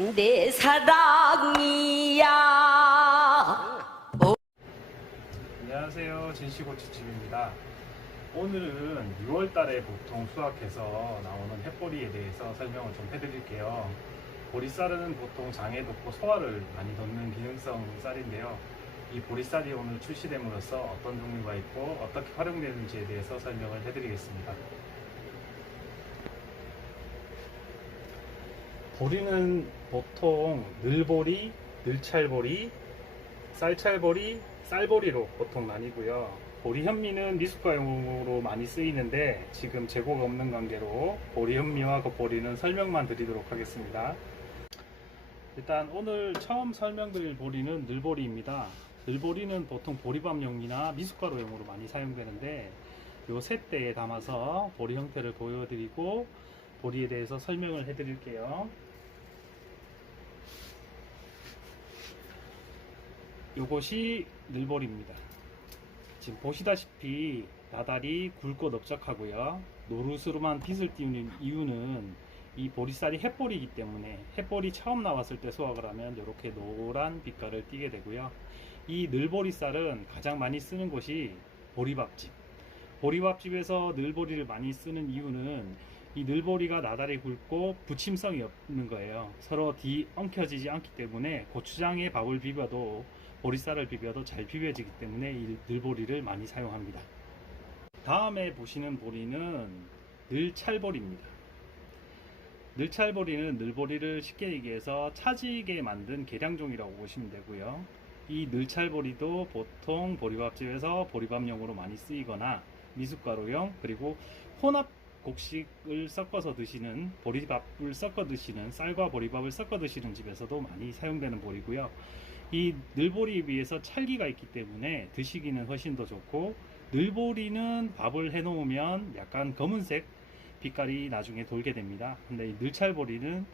내 사랑이야. 안녕하세요, 진시고추집입니다. 오늘은 6월달에 보통 수확해서 나오는 햇보리에 대해서 설명을 좀 해드릴게요. 보리쌀은 보통 장에 돋고 소화를 많이 돋는 기능성 쌀인데요. 이 보리쌀이 오늘 출시됨으로써 어떤 종류가 있고 어떻게 활용되는지에 대해서 설명을 해드리겠습니다. 보리는 보통 늘보리, 늘찰보리, 쌀찰보리, 쌀보리로 보통 나뉘고요. 보리 현미는 미숫가용으로 많이 쓰이는데 지금 재고가 없는 관계로 보리 현미와 겉보리는 설명만 드리도록 하겠습니다. 일단 오늘 처음 설명드릴 보리는 늘보리입니다. 늘보리는 보통 보리밥용이나 미숫가루용으로 많이 사용되는데 요 셋대에 담아서 보리 형태를 보여드리고 보리에 대해서 설명을 해드릴게요. 요것이 늘보리입니다. 지금 보시다시피 나달이 굵고 넓적하고요. 노릇으로만 빛을 띄우는 이유는 이 보리쌀이 햇보리이기 때문에 햇보리 처음 나왔을 때 수확을 하면 이렇게 노란 빛깔을 띠게 되고요. 이 늘보리쌀은 가장 많이 쓰는 곳이 보리밥집. 보리밥집에서 늘보리를 많이 쓰는 이유는 이 늘보리가 나달이 굵고 부침성이 없는 거예요. 서로 엉켜지지 않기 때문에 고추장에 밥을 비벼도 보리쌀을 비벼도 잘 비벼지기 때문에 이 늘보리를 많이 사용합니다. 다음에 보시는 보리는 늘찰보리입니다. 늘찰보리는 늘보리를 쉽게 얘기해서 차지게 만든 계량종이라고 보시면 되고요. 이 늘찰보리도 보통 보리밥집에서 보리밥용으로 많이 쓰이거나 미숫가루용, 그리고 혼합 곡식을 섞어서 드시는, 보리밥을 섞어 드시는, 쌀과 보리밥을 섞어 드시는 집에서도 많이 사용되는 보리고요. 이 늘보리에 비해서 찰기가 있기 때문에 드시기는 훨씬 더 좋고, 늘보리는 밥을 해 놓으면 약간 검은색 빛깔이 나중에 돌게 됩니다. 근데 이 늘찰보리는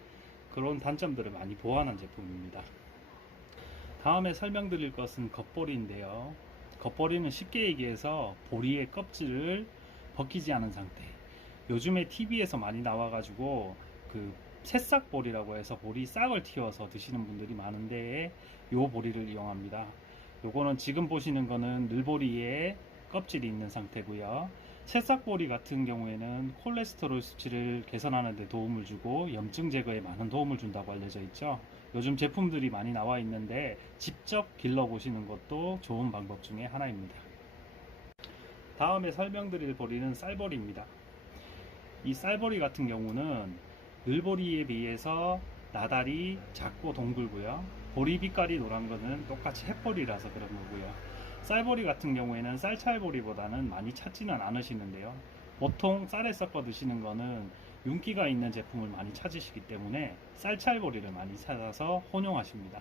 그런 단점들을 많이 보완한 제품입니다. 다음에 설명드릴 것은 겉보리인데요. 겉보리는 쉽게 얘기해서 보리의 껍질을 벗기지 않은 상태. 요즘에 TV에서 많이 나와가지고 그 새싹보리라고 해서 보리 싹을 틔워서 드시는 분들이 많은데 요 보리를 이용합니다. 요거는 지금 보시는 거는 늘보리에 껍질이 있는 상태고요. 새싹보리 같은 경우에는 콜레스테롤 수치를 개선하는 데 도움을 주고 염증 제거에 많은 도움을 준다고 알려져 있죠. 요즘 제품들이 많이 나와 있는데 직접 길러 보시는 것도 좋은 방법 중에 하나입니다. 다음에 설명드릴 보리는 쌀보리입니다. 이 쌀보리 같은 경우는 늘보리에 비해서 나달이 작고 동글고요. 보리 빛깔이 노란 거는 똑같이 햇보리라서 그런 거고요. 쌀보리 같은 경우에는 쌀찰보리보다는 많이 찾지는 않으시는데요. 보통 쌀에 섞어 드시는 거는 윤기가 있는 제품을 많이 찾으시기 때문에 쌀찰보리를 많이 찾아서 혼용하십니다.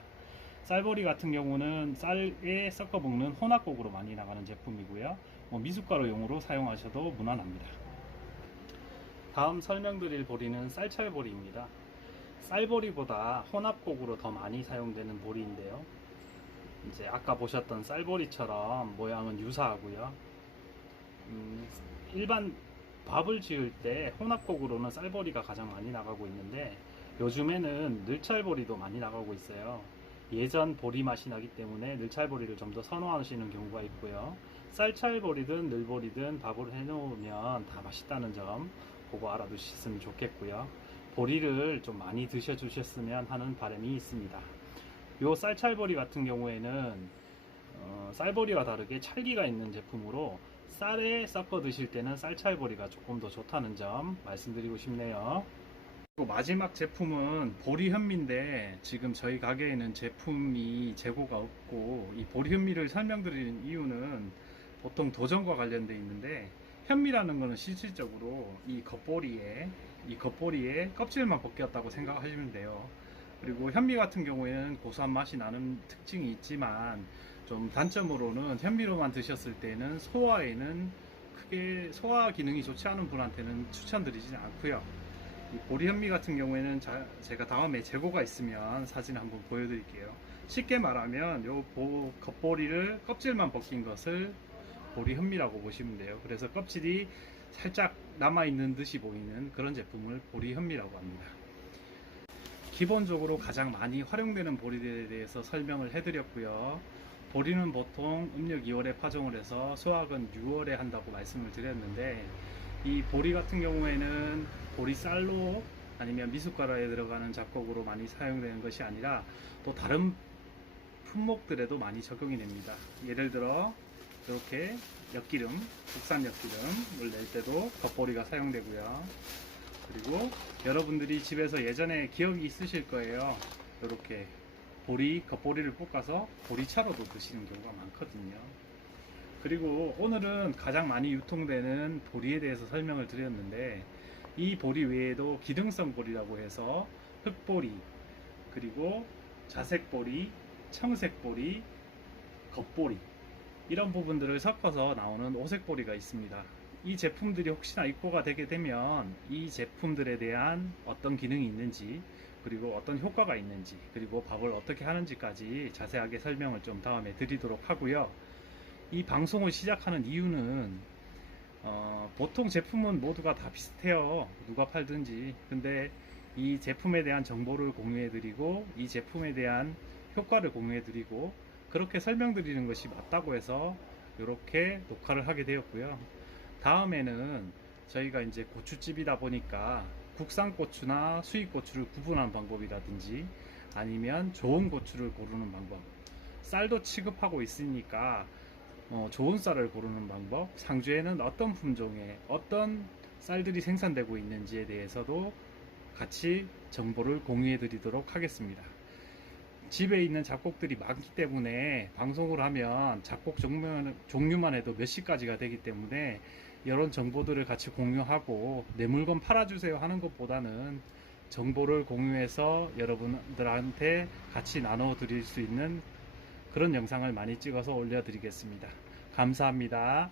쌀보리 같은 경우는 쌀에 섞어 먹는 혼합곡으로 많이 나가는 제품이고요. 미숫가루용으로 사용하셔도 무난합니다. 다음 설명드릴 보리는 쌀찰보리입니다. 쌀보리보다 혼합곡으로 더 많이 사용되는 보리인데요. 이제 아까 보셨던 쌀보리처럼 모양은 유사하고요. 일반 밥을 지을 때 혼합곡으로는 쌀보리가 가장 많이 나가고 있는데 요즘에는 늘찰보리도 많이 나가고 있어요. 예전 보리 맛이 나기 때문에 늘찰보리를 좀 더 선호하시는 경우가 있고요. 쌀찰보리든 늘보리든 밥을 해놓으면 다 맛있다는 점 그거 알아두셨으면 좋겠고요. 보리를 좀 많이 드셔주셨으면 하는 바람이 있습니다. 요 쌀찰보리 같은 경우에는 쌀보리와 다르게 찰기가 있는 제품으로 쌀에 섞어 드실 때는 쌀찰보리가 조금 더 좋다는 점 말씀드리고 싶네요. 그리고 마지막 제품은 보리 현미인데 지금 저희 가게에는 제품이 재고가 없고 이 보리 현미를 설명드리는 이유는 보통 도전과 관련되어 있는데 현미라는 것은 실질적으로 이 겉보리에 껍질만 벗겼다고 생각하시면 돼요. 그리고 현미 같은 경우에는 고소한 맛이 나는 특징이 있지만 좀 단점으로는 현미로만 드셨을 때는 소화에는 크게 소화 기능이 좋지 않은 분한테는 추천드리지 않고요. 이 보리 현미 같은 경우에는 제가 다음에 재고가 있으면 사진 한번 보여드릴게요. 쉽게 말하면 요 겉보리를 껍질만 벗긴 것을 보리 현미라고 보시면 돼요. 그래서 껍질이 살짝 남아있는 듯이 보이는 그런 제품을 보리 현미라고 합니다. 기본적으로 가장 많이 활용되는 보리들에 대해서 설명을 해드렸고요. 보리는 보통 음력 2월에 파종을 해서 수확은 6월에 한다고 말씀을 드렸는데, 이 보리 같은 경우에는 보리쌀로 아니면 미숫가루에 들어가는 작곡으로 많이 사용되는 것이 아니라 또 다른 품목들에도 많이 적용이 됩니다. 예를 들어 이렇게 엿기름, 국산 엿기름을 낼 때도 겉보리가 사용되고요. 그리고 여러분들이 집에서 예전에 기억이 있으실 거예요. 이렇게 겉보리를 볶아서 보리차로도 드시는 경우가 많거든요. 그리고 오늘은 가장 많이 유통되는 보리에 대해서 설명을 드렸는데, 이 보리 외에도 기능성 보리라고 해서 흑보리, 그리고 자색보리, 청색보리, 겉보리, 이런 부분들을 섞어서 나오는 오색보리가 있습니다. 이 제품들이 혹시나 입고가 되게 되면 이 제품들에 대한 어떤 기능이 있는지, 그리고 어떤 효과가 있는지, 그리고 밥을 어떻게 하는지까지 자세하게 설명을 좀 다음에 드리도록 하고요. 이 방송을 시작하는 이유는 보통 제품은 모두가 다 비슷해요. 누가 팔든지. 근데 이 제품에 대한 정보를 공유해 드리고, 이 제품에 대한 효과를 공유해 드리고, 그렇게 설명드리는 것이 맞다고 해서 이렇게 녹화를 하게 되었고요. 다음에는 저희가 이제 고추집이다 보니까 국산 고추나 수입 고추를 구분하는 방법이라든지, 아니면 좋은 고추를 고르는 방법, 쌀도 취급하고 있으니까 좋은 쌀을 고르는 방법, 상주에는 어떤 품종의 어떤 쌀들이 생산되고 있는지에 대해서도 같이 정보를 공유해 드리도록 하겠습니다. 집에 있는 작곡들이 많기 때문에 방송을 하면 작곡 종류만 해도 몇 시까지가 되기 때문에 이런 정보들을 같이 공유하고 내 물건 팔아주세요 하는 것보다는 정보를 공유해서 여러분들한테 같이 나눠 드릴 수 있는 그런 영상을 많이 찍어서 올려드리겠습니다. 감사합니다.